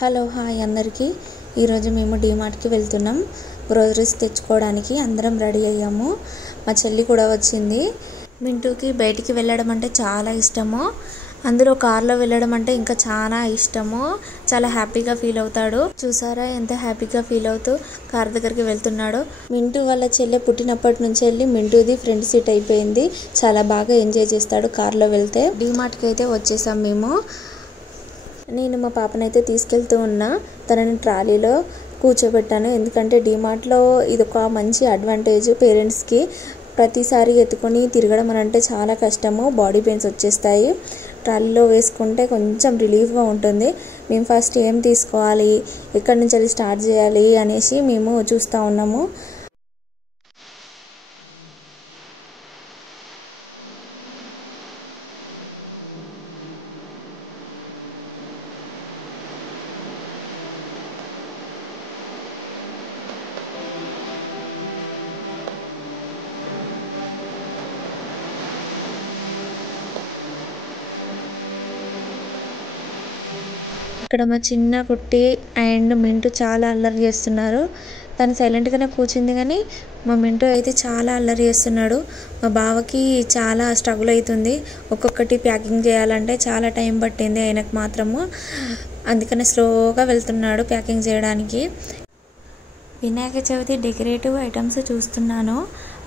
Hello hi అందరికీ. ఈరోజు మేము డీమార్ట్కి వెళ్తున్నాం గ్రోసరీస్ తెచ్చుకోవడానికి. అందరం రెడీ అయ్యాము. మా చెల్లి కూడా వచ్చింది. మింటూకి బయటికి వెళ్ళడం అంటే చాలా ఇష్టము. అందులో కార్లో వెళ్ళడం అంటే ఇంకా చాలా ఇష్టము. చాలా హ్యాపీగా ఫీల్ అవుతాడు. చూసారా ఎంత హ్యాపీగా ఫీల్ అవుతూ కార్ దగ్గరికి వెళ్తున్నాడు. మింటూ వాళ్ళ చెల్లె పుట్టినప్పటి నుంచి వెళ్ళి మింటూది ఫ్రంట్ సీట్ అయిపోయింది. చాలా బాగా ఎంజాయ్ చేస్తాడు కార్లో వెళ్తే. డీమార్ట్కి అయితే వచ్చేసాం మేము. నేను మా పాపనైతే తీసుకెళ్తూ ఉన్నా. తనని ట్రాలీలో కూర్చోబెట్టాను. ఎందుకంటే డీమార్ట్లో ఇది ఒక మంచి అడ్వాంటేజ్ పేరెంట్స్కి. ప్రతిసారి ఎత్తుకొని తిరగడం అని అంటే చాలా కష్టము. బాడీ పెయిన్స్ వచ్చేస్తాయి. ట్రాలీలో వేసుకుంటే కొంచెం రిలీఫ్గా ఉంటుంది. మేము ఫస్ట్ ఏం తీసుకోవాలి, ఎక్కడి నుంచి అది స్టార్ట్ చేయాలి అనేసి మేము చూస్తూ ఉన్నాము. ఇక్కడ మా చిన్న కుట్టి అండ్ మింటూ చాలా అల్లరి చేస్తున్నారు. తను సైలెంట్గానే కూర్చుంది కానీ మా మింటూ అయితే చాలా అల్లరి చేస్తున్నాడు. మా బావకి చాలా స్ట్రగుల్ అవుతుంది. ఒక్కొక్కటి ప్యాకింగ్ చేయాలంటే చాలా టైం పట్టింది ఆయనకు మాత్రము. అందుకనే స్లోగా వెళ్తున్నాడు ప్యాకింగ్ చేయడానికి. వినాయక చవితి డెకరేటివ్ ఐటమ్స్ చూస్తున్నాను.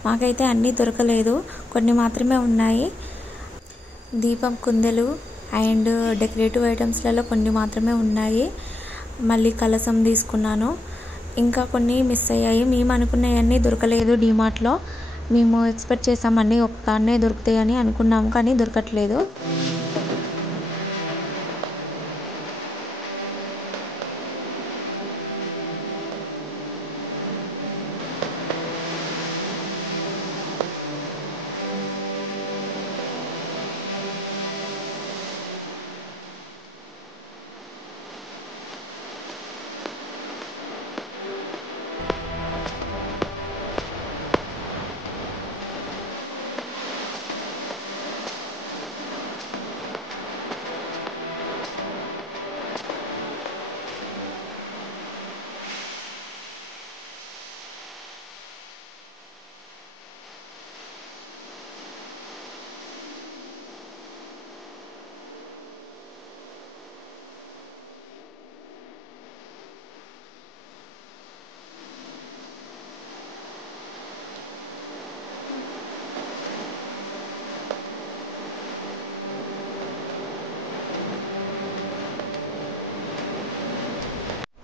మాకైతే అన్నీ దొరకలేదు, కొన్ని మాత్రమే ఉన్నాయి. దీపం కుందెలు అండ్ డెకరేటివ్ ఐటమ్స్లలో కొన్ని మాత్రమే ఉన్నాయి. మళ్ళీ కలసం తీసుకున్నాను. ఇంకా కొన్ని మిస్ అయ్యాయి. మేము అనుకున్నవన్నీ దొరకలేదు డీమార్ట్లో. మేము ఎక్స్పెక్ట్ చేసామన్నీ ఒక్కనే దొరుకుతాయని అనుకున్నాము, కానీ దొరకట్లేదు.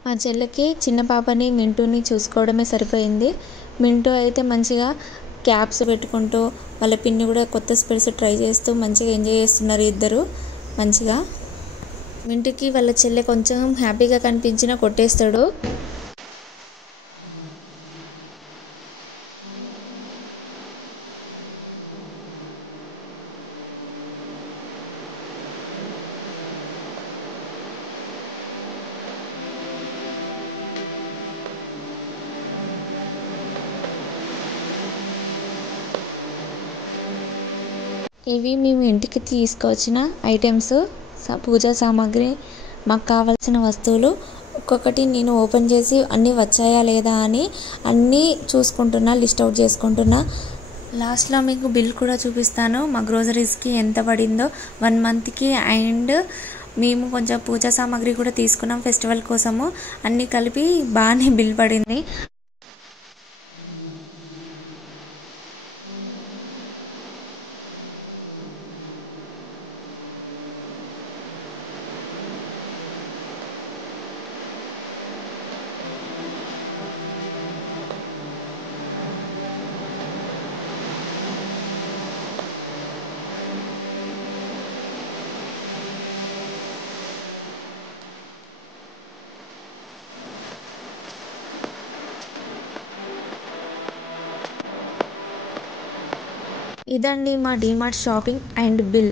మా చెల్లెకి చిన్న పాపని మింటూని చూసుకోవడమే సరిపోయింది. మింటూ అయితే మంచిగా క్యాప్స్ పెట్టుకుంటూ వాళ్ళ పిన్ని కూడా కొత్త స్పెట్స్ ట్రై చేస్తూ మంచిగా ఎంజాయ్ చేస్తున్నారు ఇద్దరు మంచిగా. మింటూకి వాళ్ళ చెల్లె కొంచెం హ్యాపీగా కనిపించినా కొట్టేస్తాడు. ఇవి మేము ఇంటికి తీసుకొచ్చిన ఐటమ్స్, పూజా సామాగ్రి, మాకు కావాల్సిన వస్తువులు. ఒక్కొక్కటి నేను ఓపెన్ చేసి అన్నీ వచ్చాయా లేదా అని అన్నీ చూసుకుంటున్నా, లిస్ట్ అవుట్ చేసుకుంటున్నా. లాస్ట్లో మీకు బిల్ కూడా చూపిస్తాను మా గ్రోసరీస్కి ఎంత పడిందో 1 మంత్కి. అండ్ మేము కొంచెం పూజా సామాగ్రి కూడా తీసుకున్నాం ఫెస్టివల్ కోసము. అన్నీ కలిపి బాగానే బిల్ పడింది. ఇదండి మా డీమార్ట్ షాపింగ్ అండ్ బిల్.